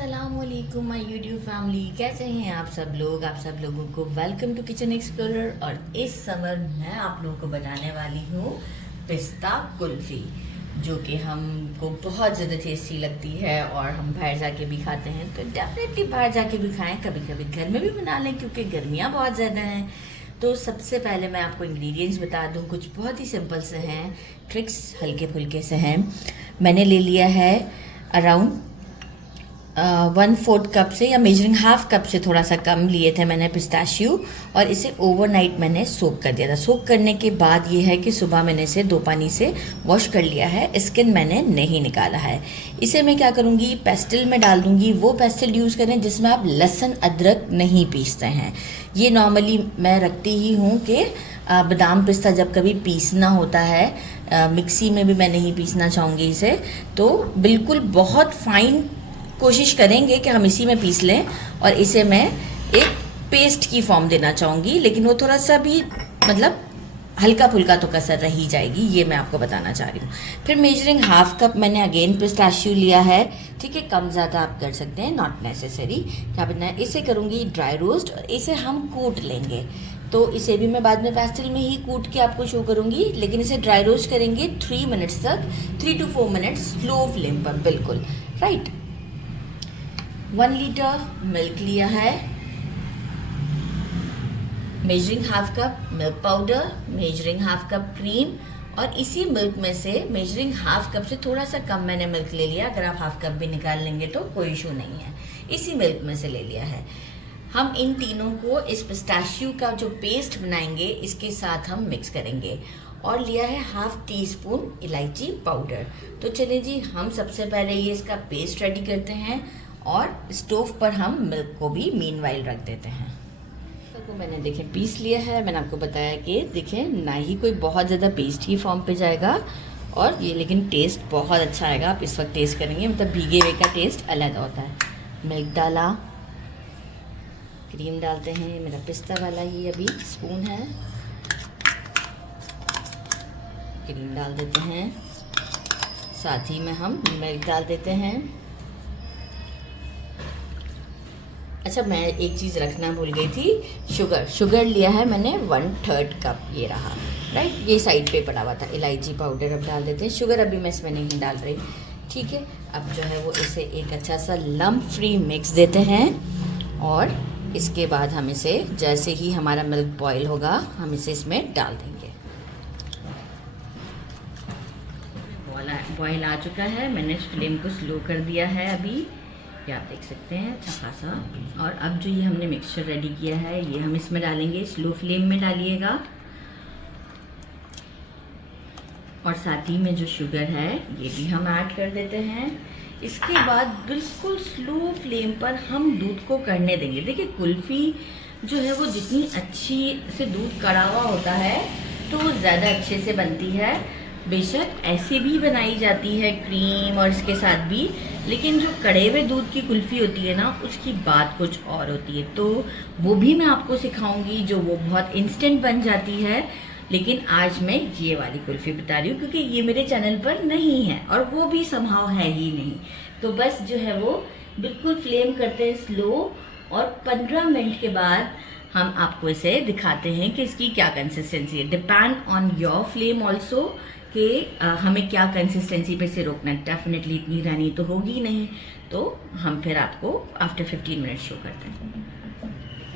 अस्सलामुअलैकुम my YouTube family, कैसे हैं आप सब लोग। आप सब लोगों को वेलकम टू किचन एक्सप्लोरर। और इस समर मैं आप लोगों को बनाने वाली हूँ पिस्ता कुल्फ़ी, जो कि हमको बहुत ज़्यादा टेस्टी लगती है और हम बाहर जाके भी खाते हैं। तो डेफिनेटली बाहर जाके भी खाएं, कभी कभी घर में भी बना लें क्योंकि गर्मियाँ बहुत ज़्यादा हैं। तो सबसे पहले मैं आपको इंग्रेडिएंट्स बता दूं, कुछ बहुत ही सिंपल से हैं, ट्रिक्स हल्के फुल्के से हैं। मैंने ले लिया है अराउंड 1/4 कप से, या मेजरिंग हाफ कप से थोड़ा सा कम लिए थे मैंने पिस्ताशियो, और इसे ओवरनाइट मैंने सोक कर दिया था। सोक करने के बाद ये है कि सुबह मैंने इसे 2 पानी से वॉश कर लिया है, स्किन मैंने नहीं निकाला है। इसे मैं क्या करूँगी, पेस्टल में डाल दूँगी। वो पेस्टल यूज़ करें जिसमें आप लहसुन अदरक नहीं पीसते हैं। ये नॉर्मली मैं रखती ही हूँ कि बादाम पिस्ता जब कभी पीसना होता है, मिक्सी में भी मैं नहीं पीसना चाहूँगी इसे, तो बिल्कुल बहुत फाइन कोशिश करेंगे कि हम इसी में पीस लें। और इसे मैं एक पेस्ट की फॉर्म देना चाहूँगी, लेकिन वो थोड़ा सा भी मतलब हल्का फुल्का तो कसर रही जाएगी, ये मैं आपको बताना चाह रही हूँ। फिर मेजरिंग हाफ कप मैंने अगेन पिस्ताशियो लिया है, ठीक है। कम ज़्यादा आप कर सकते हैं, नॉट नेसेसरी। क्या बनना है, इसे करूँगी ड्राई रोस्ट और इसे हम कूट लेंगे। तो इसे भी मैं बाद में पेस्टल में ही कूट के आपको शो करूँगी, लेकिन इसे ड्राई रोस्ट करेंगे 3 मिनट्स तक, 3 to 4 मिनट्स स्लो फ्लेम पर, बिल्कुल राइट। 1 लीटर मिल्क लिया है, measuring half cup milk powder, measuring half cup cream, और इसी मिल्क में से मेजरिंग हाफ कप से थोड़ा सा कम मैंने मिल्क ले लिया। अगर आप हाफ कप भी निकाल लेंगे तो कोई इशू नहीं है, इसी मिल्क में से ले लिया है। हम इन तीनों को इस पिस्ताशियो का जो पेस्ट बनाएंगे इसके साथ हम मिक्स करेंगे। और लिया है हाफ टी स्पून इलायची पाउडर। तो चलिए जी, हम सबसे पहले ये इसका पेस्ट रेडी करते हैं और स्टोव पर हम मिल्क को भी मीनवाइल रख देते हैं। तो मैंने देखें पीस लिया है। मैंने आपको बताया कि देखें ना ही कोई बहुत ज़्यादा पेस्ट की फॉर्म पे जाएगा, और ये लेकिन टेस्ट बहुत अच्छा आएगा। आप इस वक्त टेस्ट करेंगे, मतलब भीगे हुए का टेस्ट अलग होता है। मिल्क डाला, क्रीम डालते हैं, मेरा पिस्ता वाला ही अभी स्पून है, क्रीम डाल देते हैं, साथ ही में हम मिल्क डाल देते हैं। अच्छा, मैं एक चीज़ रखना भूल गई थी, शुगर लिया है मैंने 1/3 कप, ये रहा राइट, ये साइड पे पड़ा हुआ था। इलायची पाउडर अब डाल देते हैं, शुगर अभी मैं इसमें नहीं डाल रही, ठीक है। अब जो है वो इसे एक अच्छा सा लम्प फ्री मिक्स देते हैं, और इसके बाद हम इसे जैसे ही हमारा मिल्क बॉयल होगा हम इसे इसमें डाल देंगे। बॉयल आ चुका है, मैंने फ्लेम को स्लो कर दिया है अभी, ये आप देख सकते हैं अच्छा खासा। और अब जो ये हमने मिक्सचर रेडी किया है ये हम इसमें डालेंगे, स्लो फ्लेम में डालिएगा। और साथ ही में जो शुगर है ये भी हम ऐड कर देते हैं। इसके बाद बिल्कुल स्लो फ्लेम पर हम दूध को कढ़ने देंगे। देखिए कुल्फ़ी जो है वो जितनी अच्छी से दूध कड़ा हुआ होता है तो वो ज़्यादा अच्छे से बनती है। बेशक ऐसे भी बनाई जाती है क्रीम और इसके साथ भी, लेकिन जो कड़े हुए दूध की कुल्फ़ी होती है ना, उसकी बात कुछ और होती है। तो वो भी मैं आपको सिखाऊंगी, जो वो बहुत इंस्टेंट बन जाती है। लेकिन आज मैं ये वाली कुल्फ़ी बता रही हूँ क्योंकि ये मेरे चैनल पर नहीं है और वो भी समहाउ है ही नहीं। तो बस जो है वो बिल्कुल फ्लेम करते हैं स्लो, और 15 मिनट के बाद हम आपको इसे दिखाते हैं कि इसकी क्या कंसिस्टेंसी है। Depend on your flame also कि हमें क्या कंसिस्टेंसी पे से रोकना है। डेफिनेटली इतनी रहनी तो होगी नहीं, तो हम फिर आपको आफ्टर 15 मिनट शो करते हैं।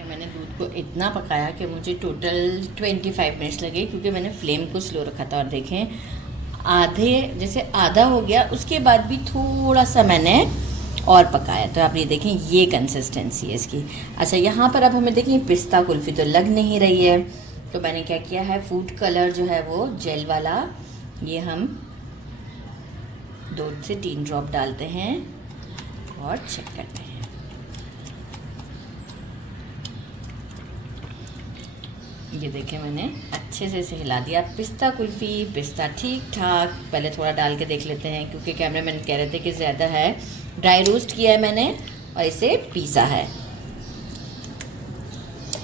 मैंने दूध को इतना पकाया कि मुझे टोटल 25 मिनट्स लगे क्योंकि मैंने फ्लेम को स्लो रखा था। और देखें जैसे आधा हो गया, उसके बाद भी थोड़ा सा मैंने और पकाया, तो आप ये देखें ये कंसिस्टेंसी है इसकी। अच्छा, यहाँ पर अब हमें देखें पिस्ता कुल्फ़ी तो लग नहीं रही है, तो मैंने क्या किया है, फूड कलर जो है वो जेल वाला, ये हम 2 से 3 ड्रॉप डालते हैं और चेक करते हैं। ये देखें मैंने अच्छे से इसे हिला दिया। पिस्ता कुल्फ़ी, पिस्ता ठीक ठाक, पहले थोड़ा डाल के देख लेते हैं क्योंकि कैमरामैन कह रहे थे कि ज़्यादा है। ड्राई रोस्ट किया है मैंने और इसे पीसा है।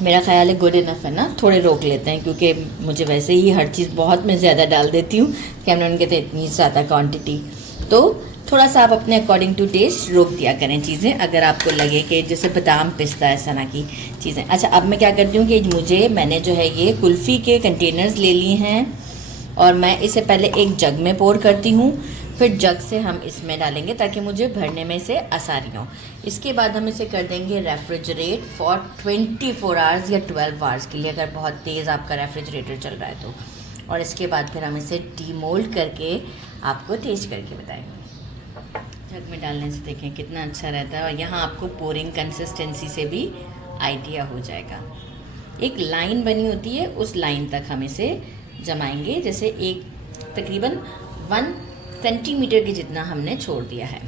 मेरा ख्याल है गुड इनफ है ना, थोड़े रोक लेते हैं क्योंकि मुझे वैसे ही हर चीज़ बहुत मैं ज़्यादा डाल देती हूँ। कैमरामैन कहते हैं इतनी ज़्यादा क्वांटिटी, तो थोड़ा सा आप अपने अकॉर्डिंग टू टेस्ट रोक दिया करें चीज़ें, अगर आपको लगे कि जैसे बादाम पिस्ता ऐसा ना की चीज़ें। अच्छा, अब मैं क्या करती हूँ कि मैंने जो है ये कुल्फ़ी के कंटेनर्स ले लिए हैं और मैं इसे पहले एक जग में पोर करती हूँ, फिर जग से हम इसमें डालेंगे ताकि मुझे भरने में से आसानी हो। इसके बाद हम इसे कर देंगे रेफ्रिजरेट फॉर 24 आवर्स या 12 आवर्स के लिए, अगर बहुत तेज़ आपका रेफ्रिजरेटर चल रहा है तो। और इसके बाद फिर हम इसे डीमोल्ड करके आपको टेस्ट करके बताएंगे। जग में डालने से देखें कितना अच्छा रहता है, और यहाँ आपको पोरिंग कंसिस्टेंसी से भी आइडिया हो जाएगा। एक लाइन बनी होती है, उस लाइन तक हम इसे जमाएंगे, जैसे एक तकरीबन 1 सेंटीमीटर के जितना हमने छोड़ दिया है।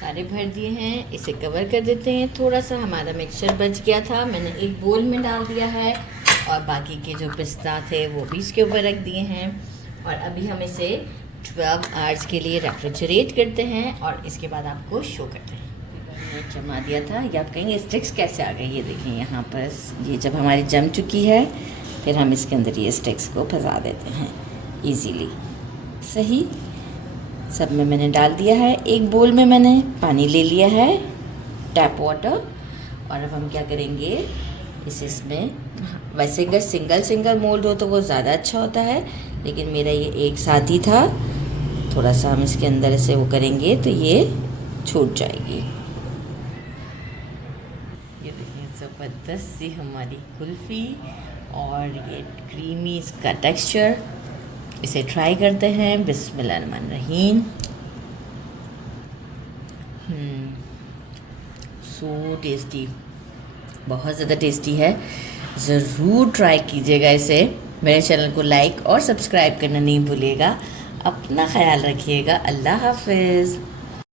सारे भर दिए हैं, इसे कवर कर देते हैं। थोड़ा सा हमारा मिक्सचर बच गया था, मैंने एक बोल में डाल दिया है, और बाकी के जो पिस्ता थे वो भी इसके ऊपर रख दिए हैं। और अभी हम इसे 12 आवर्स के लिए रेफ्रिजरेट करते हैं और इसके बाद आपको शो करते हैं। जमा दिया था, ये आप कहेंगे स्टिक्स कैसे आ गए, ये देखें यहाँ पर ये जब हमारी जम चुकी है फिर हम इसके अंदर ये स्टिक्स को फंसा देते हैं इजीली। सही सब में मैंने डाल दिया है। एक बोल में मैंने पानी ले लिया है, टैप वाटर, और अब हम क्या करेंगे इसमें, वैसे अगर सिंगल मोल्ड हो तो वो ज़्यादा अच्छा होता है, लेकिन मेरा ये एक साथ ही था, थोड़ा सा हम इसके अंदर से वो करेंगे तो ये छूट जाएगी। ये देखिए ज़बरदस्त सी हमारी कुल्फ़ी और ये क्रीमी इसका टेक्सचर। इसे ट्राई करते हैं। बिस्मिल्लाहिर्रहमानिर्रहीम। सो टेस्टी, बहुत ज़्यादा टेस्टी है, ज़रूर ट्राई कीजिएगा इसे। मेरे चैनल को लाइक और सब्सक्राइब करना नहीं भूलिएगा। अपना ख्याल रखिएगा। अल्लाह हाफ़िज़।